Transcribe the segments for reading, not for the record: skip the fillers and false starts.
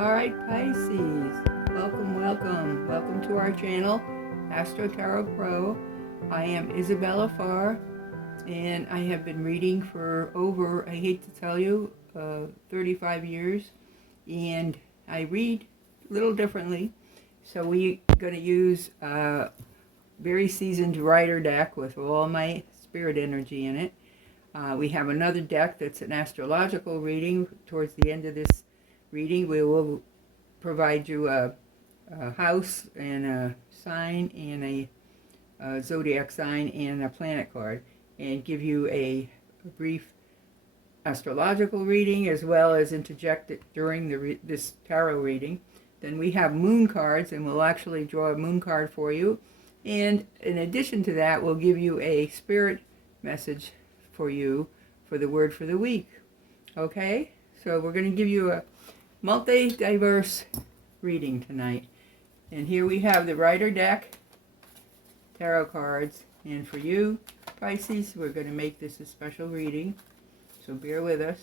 Alright, Pisces, welcome to our channel, AstroTarot.pro. I am Isabella Farr, and I have been reading for over, I hate to tell you, 35 years, and I read a little differently. So we're going to use a very seasoned writer deck with all my spirit energy in it. We have another deck that's an astrological reading. Towards the end of this reading, we will provide you a house and a sign and a zodiac sign and a planet card, and give you a brief astrological reading as well as interject it during this tarot reading. Then we have moon cards, and we'll actually draw a moon card for you. And in addition to that, we'll give you a spirit message for you for the word for the week. Okay? So we're going to give you a multi-diverse reading tonight. And here we have the Rider deck, tarot cards. And for you, Pisces, we're going to make this a special reading. So bear with us.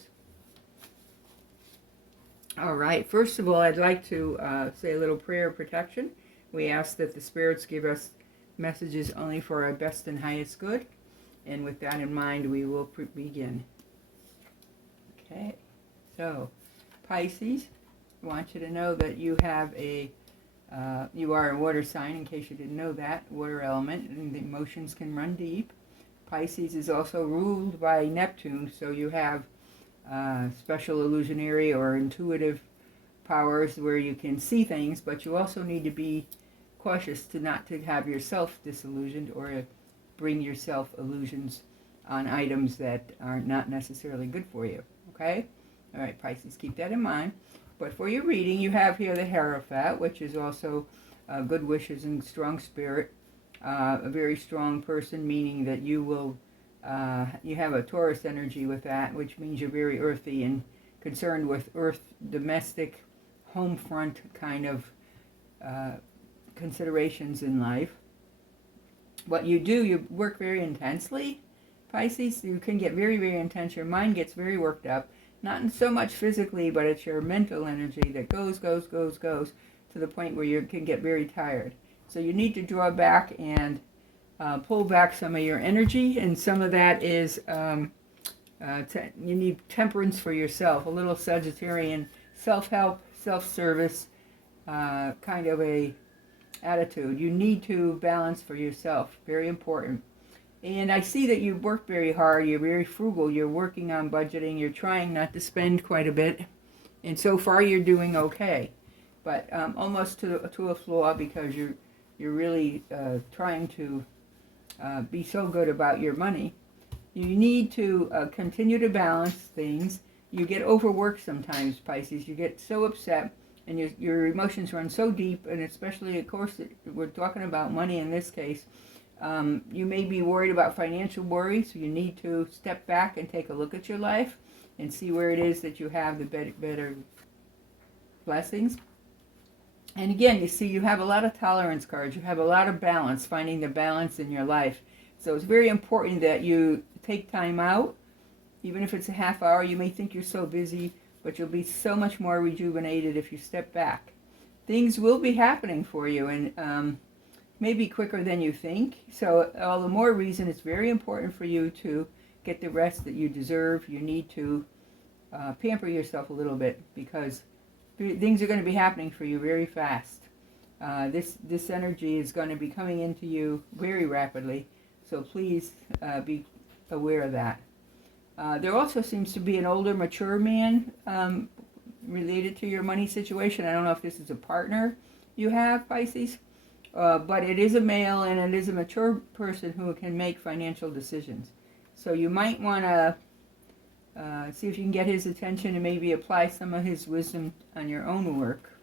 All right. First of all, I'd like to say a little prayer of protection. We ask that the spirits give us messages only for our best and highest good. And with that in mind, we will begin. Okay. So, Pisces, I want you to know that you have you are a water sign, in case you didn't know that, water element, and the emotions can run deep. Pisces is also ruled by Neptune, so you have special illusionary or intuitive powers where you can see things, but you also need to be cautious not to have yourself disillusioned or bring yourself illusions on items that are not necessarily good for you. Okay? All right, Pisces, keep that in mind. But for your reading, you have here the Hierophant, which is also good wishes and strong spirit. A very strong person, meaning that you will, you have a Taurus energy with that, which means you're very earthy and concerned with earth, domestic, home front kind of considerations in life. What you do, you work very intensely, Pisces. You can get very, very intense. Your mind gets very worked up. Not so much physically, but it's your mental energy that goes to the point where you can get very tired. So you need to draw back and pull back some of your energy, and some of that is you need temperance for yourself, a little Sagittarian self-help, self-service kind of a attitude. You need to balance for yourself, very important. And I see that you work very hard, you're very frugal, you're working on budgeting, you're trying not to spend quite a bit, and so far you're doing okay. But almost to a flaw, because you're really trying to be so good about your money. You need to continue to balance things. You get overworked sometimes, Pisces. You get so upset, and your emotions run so deep, and especially, of course, we're talking about money in this case. You may be worried about financial worry, so you need to step back and take a look at your life and see where it is that you have the better blessings. And again, you see, you have a lot of tolerance cards. You have a lot of balance, finding the balance in your life. So it's very important that you take time out, even if it's a half hour. You may think you're so busy, but you'll be so much more rejuvenated if you step back. Things will be happening for you, and maybe quicker than you think. So all the more reason it's very important for you to get the rest that you deserve. You need to pamper yourself a little bit, because things are going to be happening for you very fast. This energy is going to be coming into you very rapidly, so please be aware of that. There also seems to be an older, mature man related to your money situation. I don't know if this is a partner you have, Pisces, but it is a male, and it is a mature person who can make financial decisions. So you might want to see if you can get his attention and maybe apply some of his wisdom on your own work.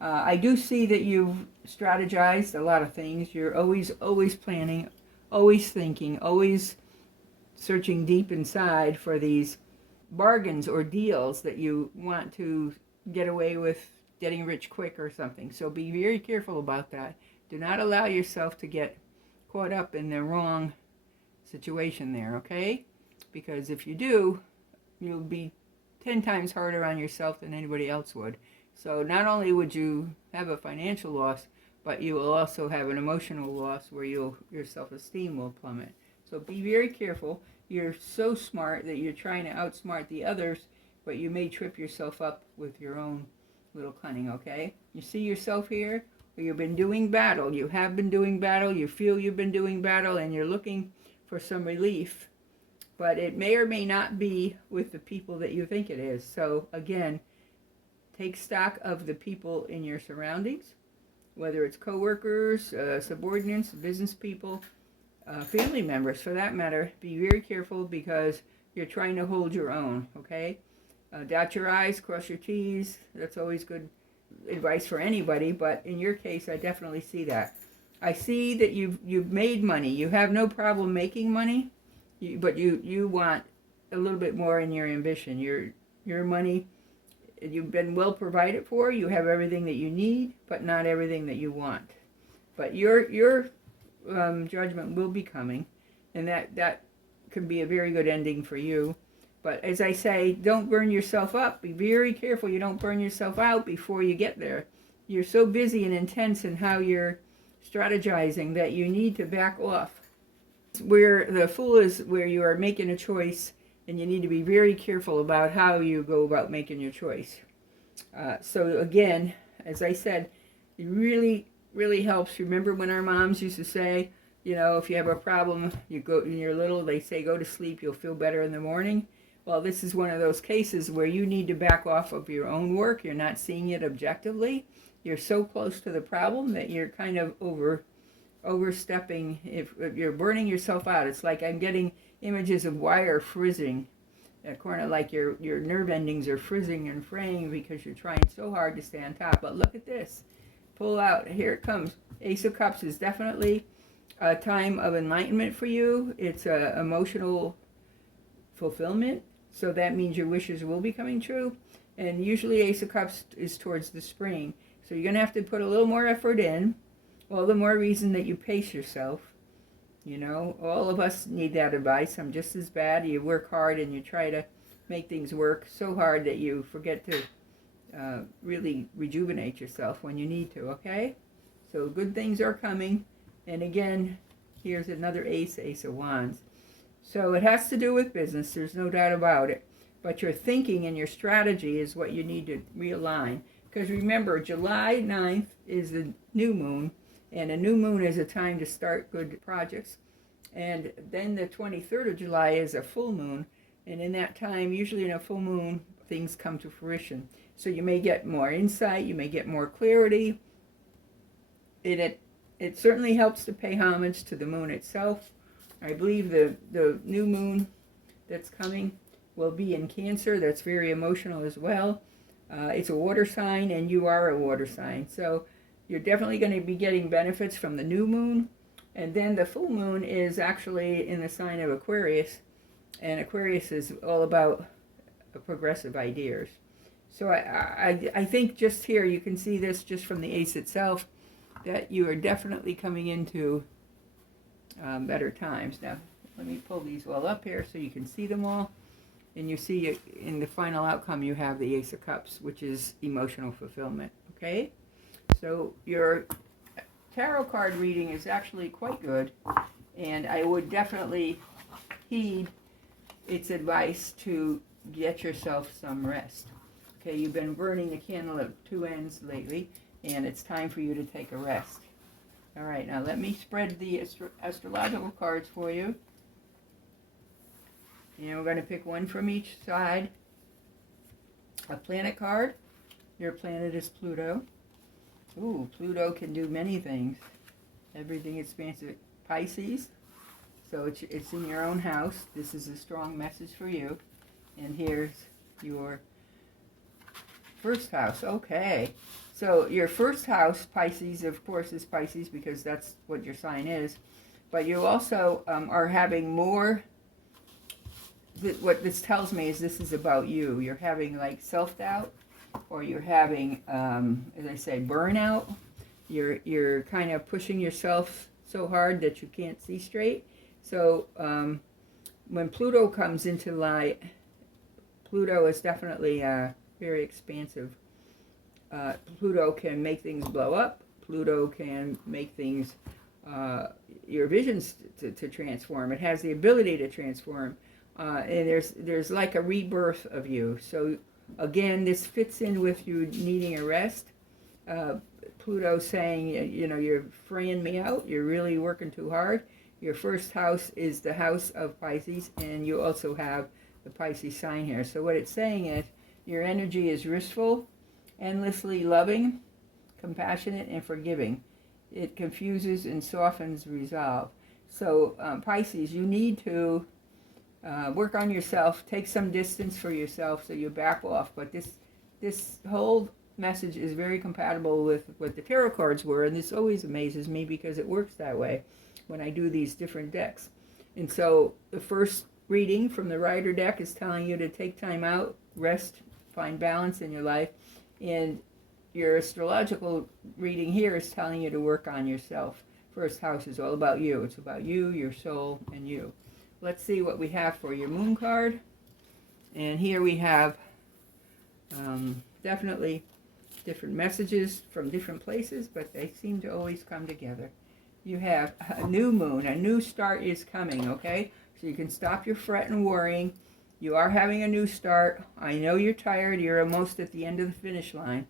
I do see that you've strategized a lot of things. You're always planning, always thinking, always searching deep inside for these bargains or deals that you want to get away with getting rich quick or something. So be very careful about that. Do not allow yourself to get caught up in the wrong situation there, okay? Because if you do, you'll be 10 times harder on yourself than anybody else would. So not only would you have a financial loss, but you will also have an emotional loss where your self-esteem will plummet. So be very careful. You're so smart that you're trying to outsmart the others, but you may trip yourself up with your own little cunning, okay? You see yourself here, where you've been doing battle. You have been doing battle. You feel you've been doing battle, and you're looking for some relief. But it may or may not be with the people that you think it is. So again, take stock of the people in your surroundings, whether it's coworkers, subordinates, business people, family members for that matter. Be very careful because you're trying to hold your own, okay? Dot your I's, cross your T's. That's always good advice for anybody, but in your case, I definitely see that. I see that you've made money. You have no problem making money, but you want a little bit more in your ambition. Your money, you've been well provided for. You have everything that you need, but not everything that you want. But your judgment will be coming, and that can be a very good ending for you. But as I say, don't burn yourself up. Be very careful you don't burn yourself out before you get there. You're so busy and intense in how you're strategizing that you need to back off. Where the Fool is where you are making a choice, and you need to be very careful about how you go about making your choice. So again, as I said, it really helps. Remember when our moms used to say, you know, if you have a problem, you go, when you're little, they say go to sleep, you'll feel better in the morning. Well, this is one of those cases where you need to back off of your own work. You're not seeing it objectively. You're so close to the problem that you're kind of overstepping. If you're burning yourself out, it's like I'm getting images of wire frizzing. Kind of like your nerve endings are frizzing and fraying because you're trying so hard to stay on top. But look at this. Pull out. Here it comes. Ace of Cups is definitely a time of enlightenment for you. It's emotional fulfillment. So that means your wishes will be coming true. And usually Ace of Cups is towards the spring. So you're going to have to put a little more effort in. All the more reason that you pace yourself. You know, all of us need that advice. I'm just as bad. You work hard and you try to make things work so hard that you forget to really rejuvenate yourself when you need to, okay? So good things are coming. And again, here's another Ace of Wands. So it has to do with business, there's no doubt about it. But your thinking and your strategy is what you need to realign. Because remember, July 9th is the new moon, and a new moon is a time to start good projects. And then the 23rd of July is a full moon, and in that time, usually in a full moon, things come to fruition. So you may get more insight, you may get more clarity. It certainly helps to pay homage to the moon itself. I believe the new moon that's coming will be in Cancer. That's very emotional as well. It's a water sign, and you are a water sign. So you're definitely going to be getting benefits from the new moon. And then the full moon is actually in the sign of Aquarius. And Aquarius is all about progressive ideas. So I think just here you can see this just from the Ace itself, that you are definitely coming into better times. Now, let me pull these all up here so you can see them all. And you see in the final outcome you have the Ace of Cups, which is emotional fulfillment. Okay? So your tarot card reading is actually quite good. And I would definitely heed its advice to get yourself some rest. Okay, you've been burning the candle at two ends lately, and it's time for you to take a rest. All right, now let me spread the astrological cards for you. And we're going to pick one from each side. A planet card. Your planet is Pluto. Ooh, Pluto can do many things. Everything expansive. Pisces. So it's in your own house. This is a strong message for you. And here's your first house. Okay. So your first house, Pisces, of course, is Pisces because that's what your sign is. But you also are having more, what this tells me is this is about you. You're having like self-doubt, or you're having, as I say, burnout. You're kind of pushing yourself so hard that you can't see straight. So when Pluto comes into light, Pluto is definitely very expansive. Pluto can make things blow up. Pluto can make things, your visions to transform. It has the ability to transform. And there's like a rebirth of you. So again, this fits in with you needing a rest. Pluto saying, you know, you're freeing me out. You're really working too hard. Your first house is the house of Pisces, and you also have the Pisces sign here. So what it's saying is your energy is restful, endlessly loving, compassionate, and forgiving. It confuses and softens resolve. So Pisces, you need to work on yourself, take some distance for yourself so you back off. But this whole message is very compatible with what the tarot cards were, and this always amazes me because it works that way when I do these different decks. And so the first reading from the Rider deck is telling you to take time out, rest, find balance in your life. And your astrological reading here is telling you to work on yourself. First house is all about you. It's about you, your soul, and you. Let's see what we have for your moon card. And here we have definitely different messages from different places, but they seem to always come together. You have a new moon, a new start is coming, okay? So you can stop your fret and worrying. You are having a new start. I know you're tired. You're almost at the end of the finish line.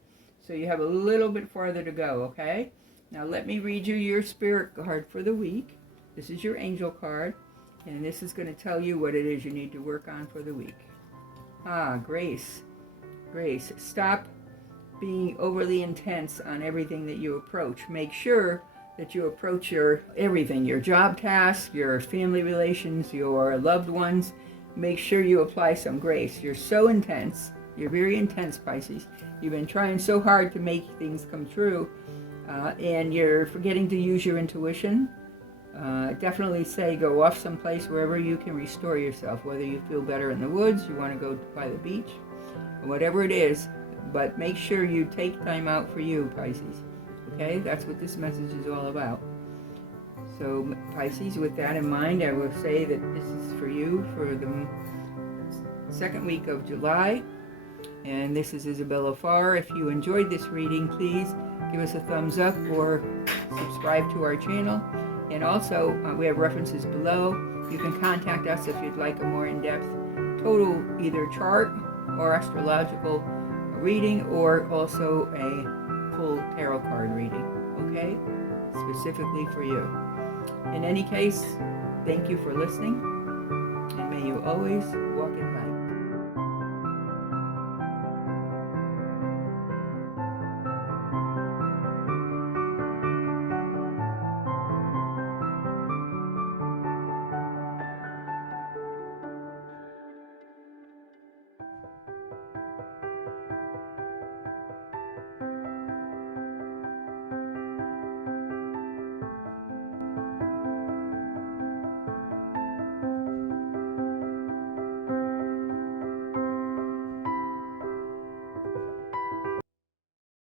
So you have a little bit farther to go, okay? Now let me read you your spirit card for the week. This is your angel card, and this is going to tell you what it is you need to work on for the week. Grace. Grace. Stop being overly intense on everything that you approach. Make sure that you approach your everything, your job tasks, your family relations, your loved ones. Make sure you apply some grace. You're so intense. You're very intense, Pisces. You've been trying so hard to make things come true, and you're forgetting to use your intuition. Definitely say go off someplace wherever you can restore yourself, whether you feel better in the woods, you want to go by the beach, whatever it is, but make sure you take time out for you, Pisces. Okay, that's what this message is all about. So Pisces, with that in mind, I will say that this is for you for the second week of July. And this is Isabella Farr. If you enjoyed this reading, please give us a thumbs up or subscribe to our channel. And also, we have references below. You can contact us if you'd like a more in-depth total either chart or astrological reading, or also a full tarot card reading, okay? Specifically for you. In any case, thank you for listening, and may you always walk in light.